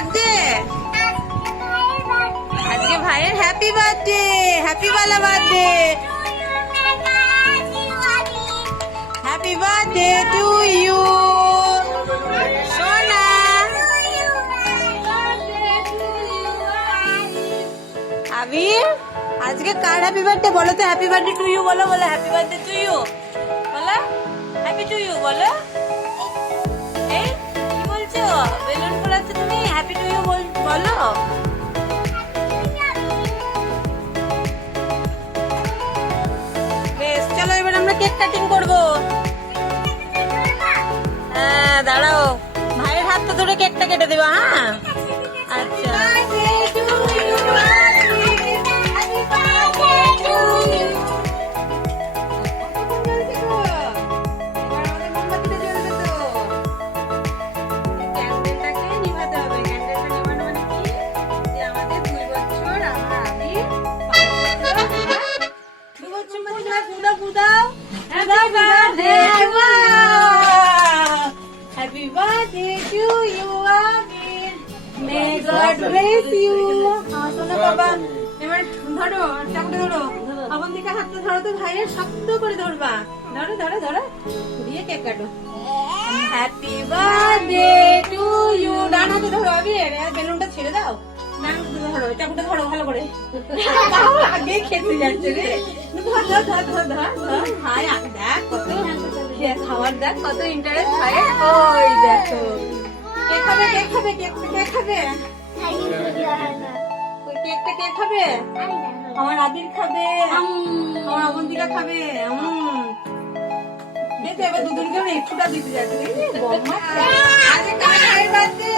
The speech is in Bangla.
বার্থডে? আজকে ভাইয়ের হ্যাপি বার্থডে, হ্যাপি বালা birthday, happy birthday to you সোনা। আবির আজকে কার হ্যাপি বার্থডে বলো তো? হ্যাপি বার্থডে টু ইউ বলো, বলো হ্যাপি বার্থডে টু ইউ বলো, হ্যাপি টু ইউ বলো। এই কি বলছো? বেলুন ফোলাচ্ছ তুমি? হ্যাপি টু ইউ বলো। বেশ, চলো এবার আমরা কেক কাটিং করবো। হ্যাঁ দাঁড়াও, ভাইয়ের হাতটা ধরে কেকটা কেটে দেবো। হ্যাঁ আচ্ছা। Happy birthday to you, Abir. May God bless you. শোনো বাবা, এবার ধরো, চাকুটা ধরো। অবন্তিকা হাতটা ধরো তো ভাইয়ের, শক্ত করে ধরবা। ধরো ধরো ধরো, দিয়ে কেক কাটো। Happy birthday to you. ডান হাতে ধরো আবির, বেলুনটা ছেড়ে দাও। ডান হাতে ধরো, চাকুটা ধরো ভালো করে। আগে খেতে যাচ্ছে রে। ধর ধর ধর ধর ধর ধর। ভাই দেখ কত খাবার, দেখ কত ইন্টারেস্ট হয়। ওই দেখো কেক খাবে, কেক খাবে, কেক খাবে। কেকটা কে খাবে? আমার আদির খাবে, আমার অবন্তিকা খাবে। দেখো এবার দুজনকে আমরা একটুটা দিতে যাচ্ছি। আজকে কার বার্থডে?